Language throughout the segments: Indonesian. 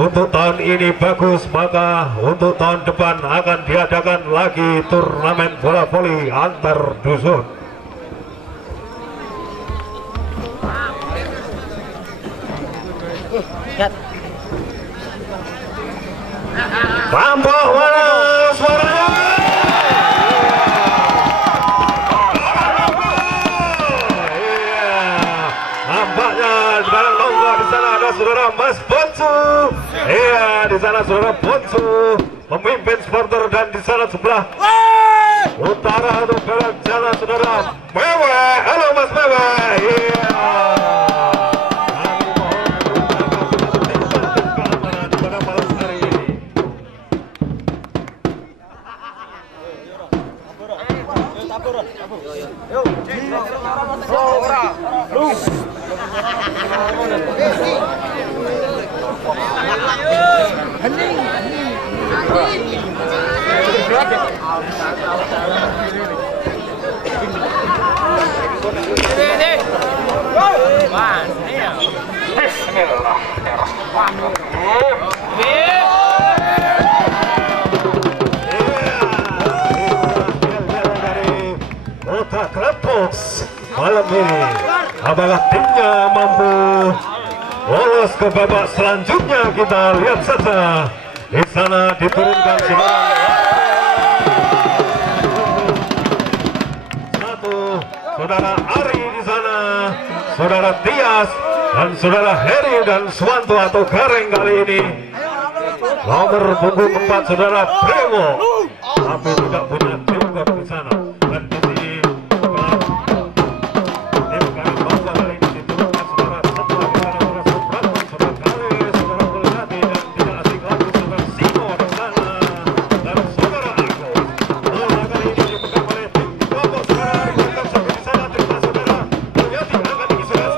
untuk tahun ini bagus, maka untuk tahun depan akan diadakan lagi turnamen bola voli antar dusun. Tampak mana suaranya? Nampaknya sekarang longga di sana ada saudara Mas Bonsu. Iya, di sana saudara Bonsu memimpin supporter, dan di sana sebelah utara untuk belok jalan saudara Mewe. Halo Mas Mewe. Iya. Kota Krepok malam ini, apakah timnya mampu lolos ke babak selanjutnya? Kita lihat saja. Di sana diturunkan saudara Ari, di sana saudara Tias dan saudara Heri dan Suwanto atau Gareng kali ini. Nomor punggung 4 saudara Bremo, tapi tidak punya jenggot di sana. Dan di sini tim Karang Bangga kali ini diturunkan saudara Setua, di sana saudara Supratman, saudara Kale, saudara Kulgati, dan tidak asing lagi saudara Sino di sana, dan saudara Ako. Bola kali ini dipegang oleh tim Bogor, saudara Ari Bangga, sampai di sana tim saudara Mulyadi akan diisi oleh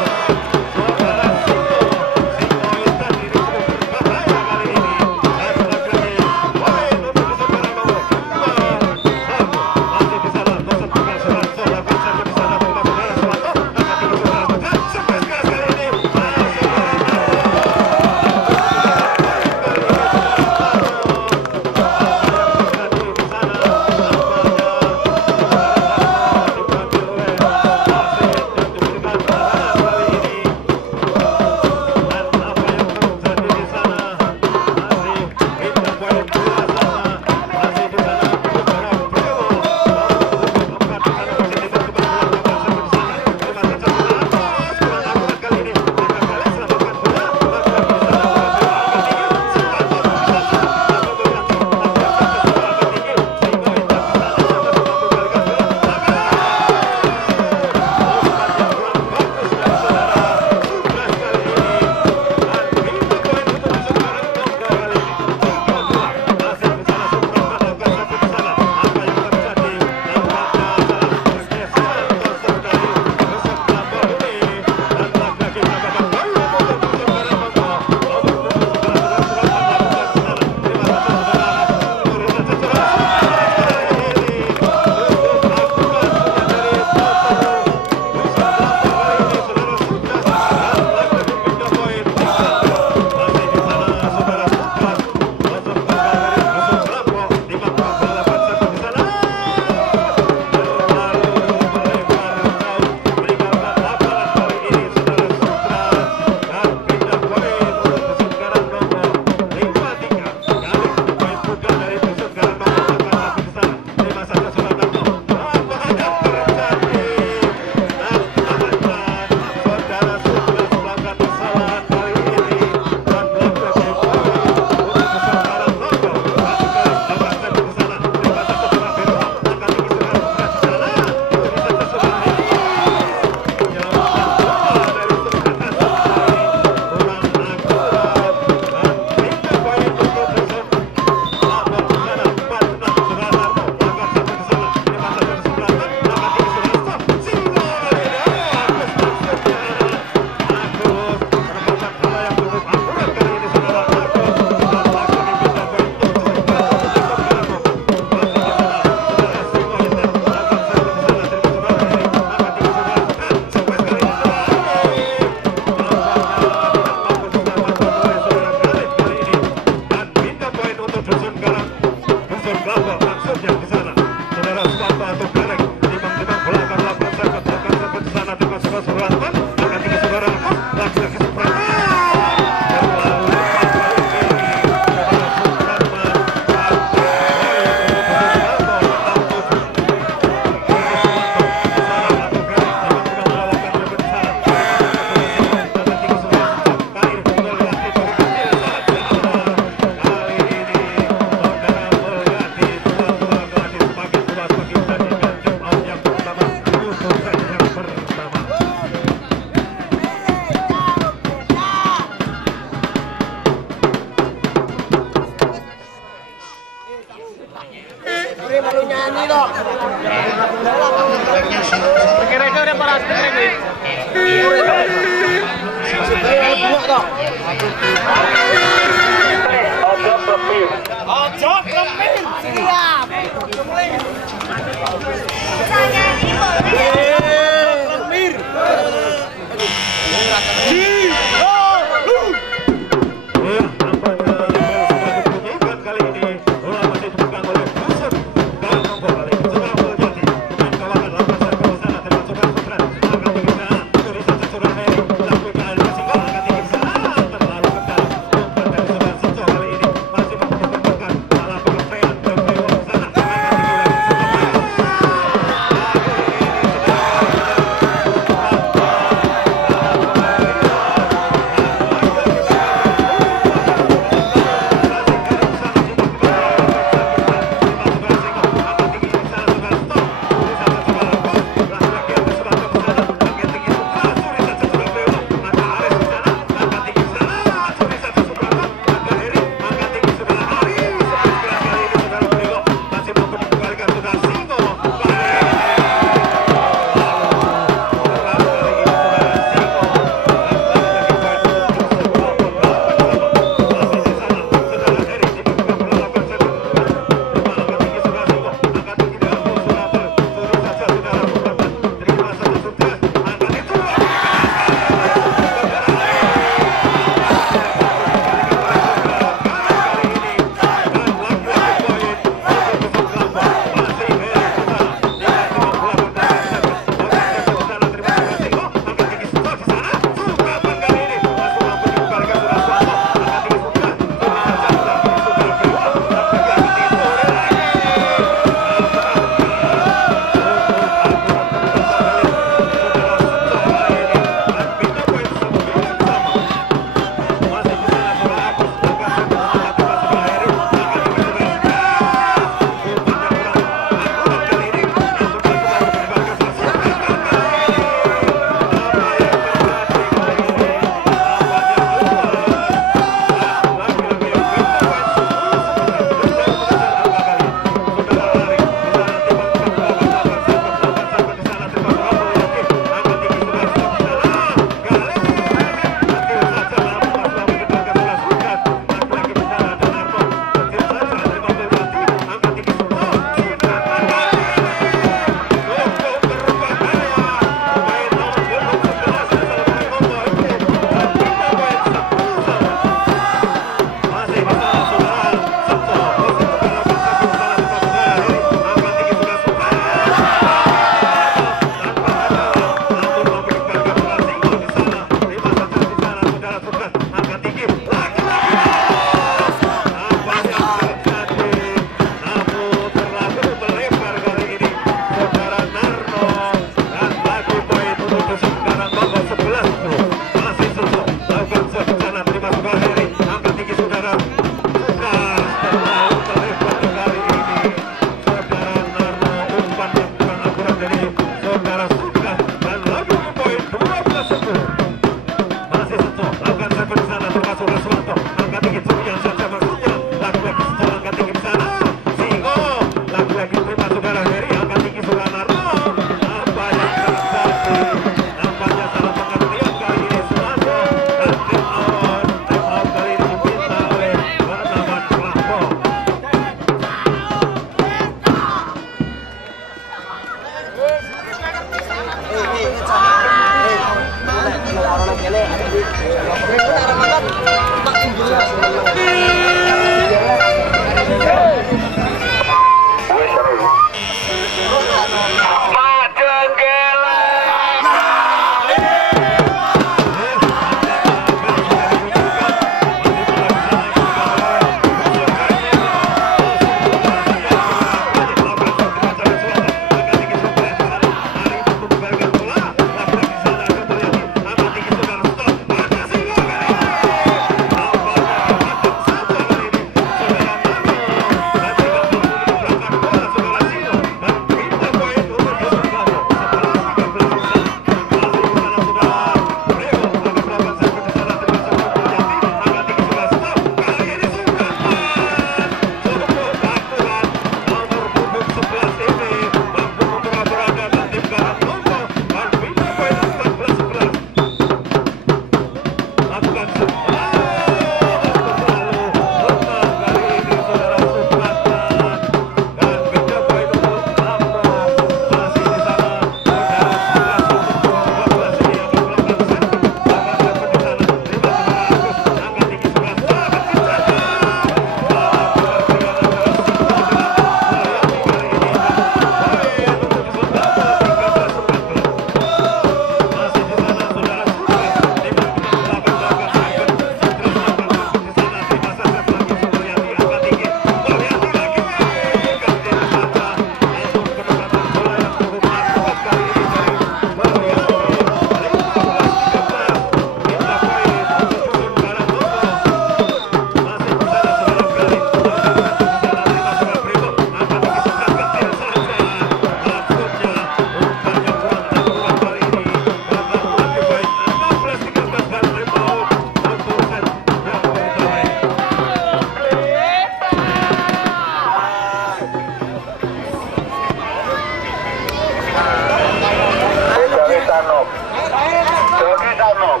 Danok.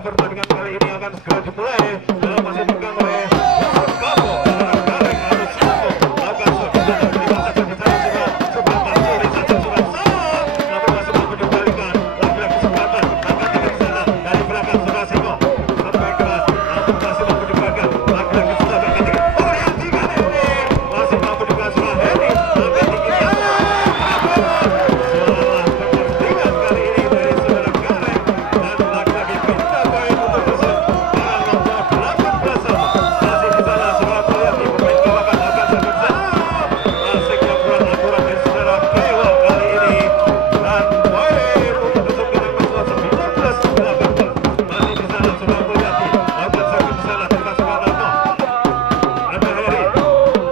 Pertandingan kali ini akan segera dimulai. Masih pegang oleh Kapo. Harus akan sebentar sore saja sudah salah. Namun masih mampu dikembalikan. Lagi-lagi kesempatan akan di sana dari belakang sudah Singo. Sampai keras. Namun masih mampu dikembalikan. Lagi-lagi sudah berganti. Oh yang tiga ini masih mampu dikembalikan Heri. Akan tinggi sana. Salah pertandingan kali ini dari saudara Gareng dan lagi-lagi pindah poin untuk Persib. Sekarang nomor 18 masih di sana saudara Poyati bermain ke belakang akan sampai sana. Masih kurang akurat dari saudara Dewa kali ini dan poin untuk Persib kita membuat 19-18. Masih di sana saudara Poyati akan sampai di sana terima Soekarno. Ada Heri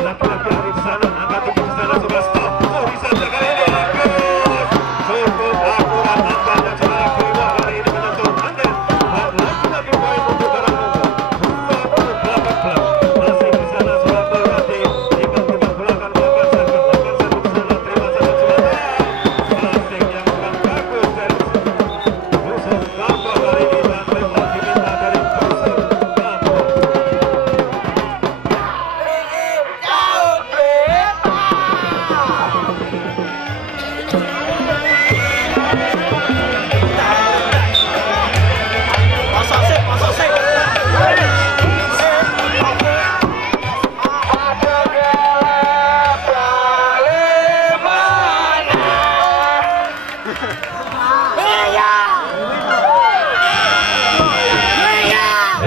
laki-laki Heri di sana angkat tinggi di sana sudah stop. Oh bisa kali ini cukup akurat angkanya saudara Dewa kali ini menyentuh Anden dan lagi-lagi poin untuk Karangtengah 20-18. Masih di sana saudara Poyati tiba-tiba belakang akan satu di sana terima satu sudah passing yang kurang bagus dari Yusuf Kapo kali ini dan lempar diminta dari Persib Kapo.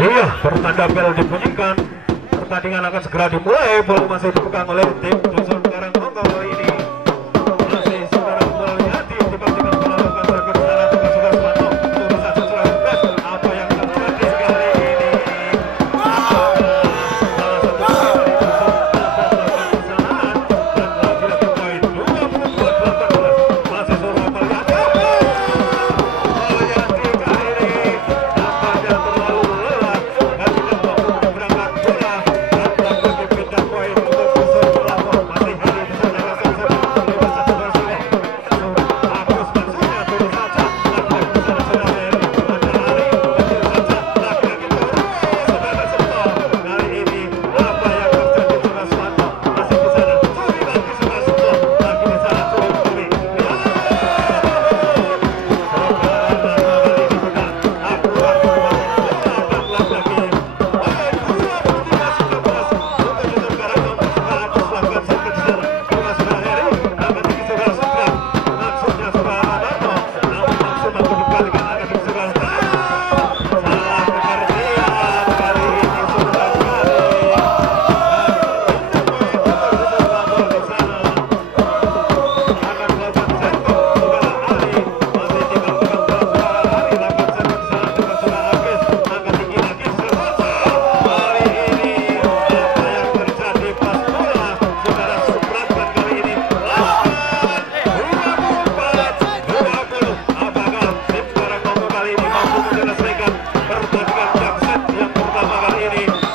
Iya, pertanda bel dibunyikan. pertandingan akan segera dimulai. Bola masih dipegang oleh tim Dusun Karangmonggo ini. Masih saudara melihat di pertandingan bola lakukan seragam sana tugas Sumarto. Sudah satu tugas apa yang terjadi kali ini? Salah satu dari kesalahan dan lagi-lagi poin 24-18. Masih suruh melihat.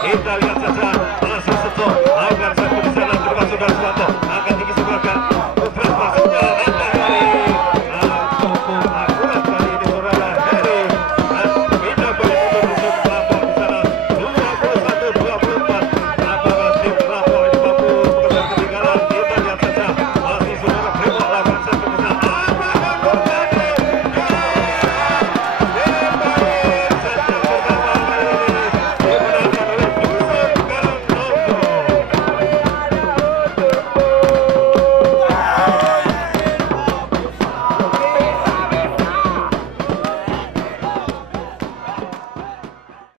Kita lihat saja masih setuju agar satu di sana termasuk dari Suwanto akan tinggi